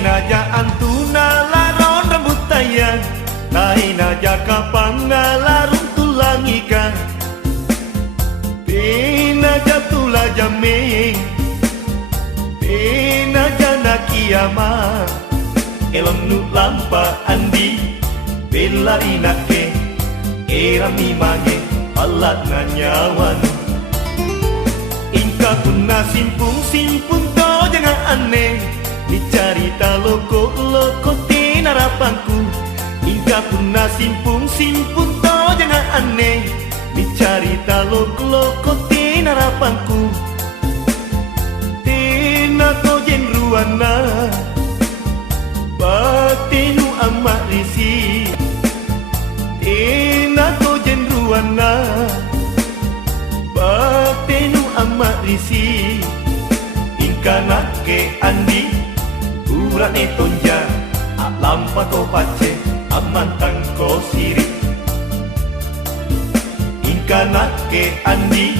naja antuna laron rambut tayang, tahi naja kapang larung tulang ikan. Naja tula jameng, naja na kiamat. Elon nu lampa andi, bela inake, era mi mange, alat na nyawan. Ingka pun na simpung to jangan aneh, dicarita loko tinarapangku. Ingka pun na simpung to jangan aneh, dicarita loko tinarapangku. Tina ko jenruana, batinu amat risi. Tina ko jenruana, batinu amat risi. Ingka nake andi, urane tonja, lampa ko pace, amantang ko siri. Ingka nake andi,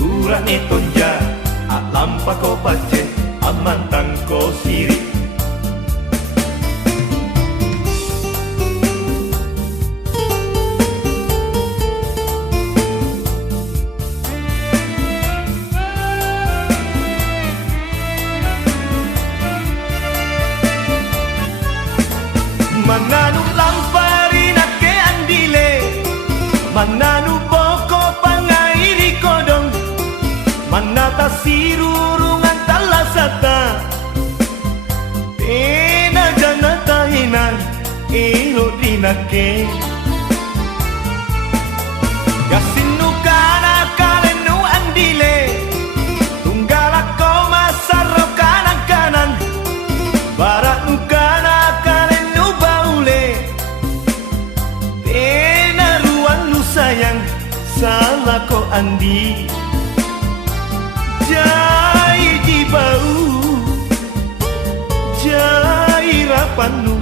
urane tonja, lampa ko pace, amantang ko siri. Mananu lampari nake andile, mananu poko pangairi kodong, manata sirurungan talasata. Tena janata hinan, ilo dinake. Gasinu kana kalenu andile, tunggalako masaro kanan-kanan, barat nukana kalenu baule. Tena ruan nu sayang, salah ko andi. Jai jibau, jai rapanu,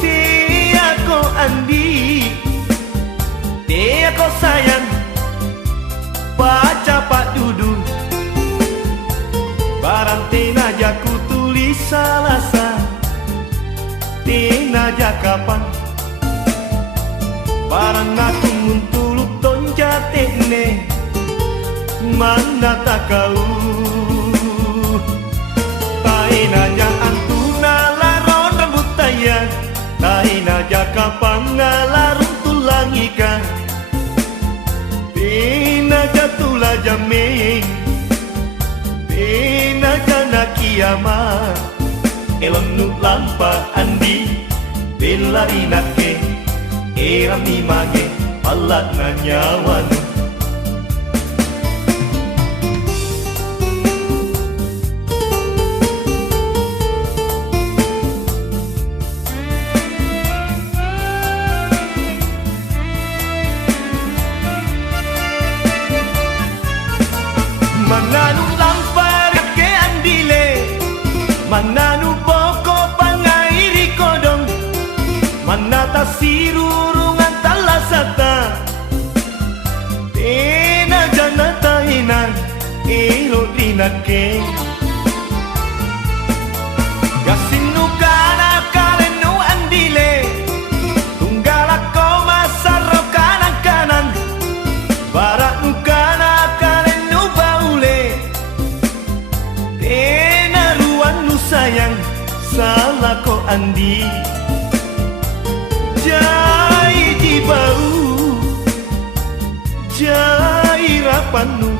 tia ko andi, tia ko sayang, baca pak dudu. Barang tina jaku tulis salasa, tina jakapan. Barang aku muntuluk tonjatene, mana tak kau. Tahi naja antuna laron rambut tayang, tahi naja kapang larung tulang ikan. Naja tula jameng, naja na kiamat. Elon nu lampa andi, bela inake, era mi mage, alat na nyawan. Mananu lampar ke andile, mananu poko pangairi kodong, manata sirurungan talasata. Tena janata hinan, ilo dinake. Gasinu kana kalenu andile, tunggalako masaro kanan-kanan, barat nukana kalenu baule. Tena ruan nu sayang, salah ko andi. Jai jibau, jai rapanu,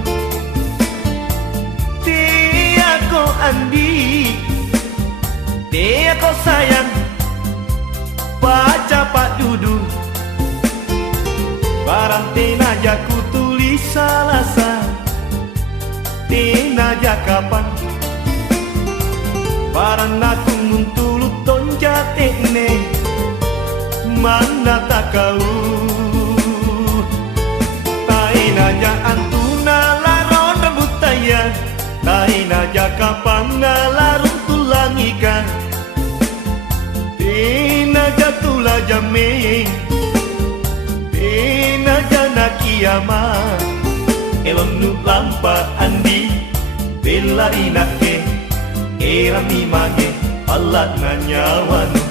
tia ko andi, tia ko sayang, baca pak dudu. Barang tina jaku tulis salasa, tina jakapan. Barang aku muntuluk tonjatene, mana tak kau. Tahi naja antuna laron rambut tayang, tahi naja kapang larung tulang ikan. Naja tula jameng, naja na kiamat. Elon nu lampa andi, bela inake, Era mi mange, alat na nyawa nu